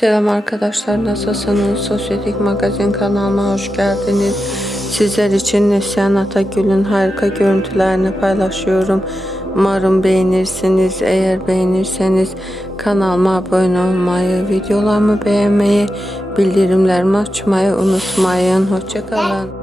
Selam arkadaşlar nasılsınız? Sosyetik Magazin kanalıma hoş geldiniz. Sizler için Neslihan Atagül'ün harika görüntülerini paylaşıyorum. Umarım beğenirsiniz. Eğer beğenirseniz kanalıma abone olmayı, videolarımı beğenmeyi, bildirimlerimi açmayı unutmayın. Hoşçakalın.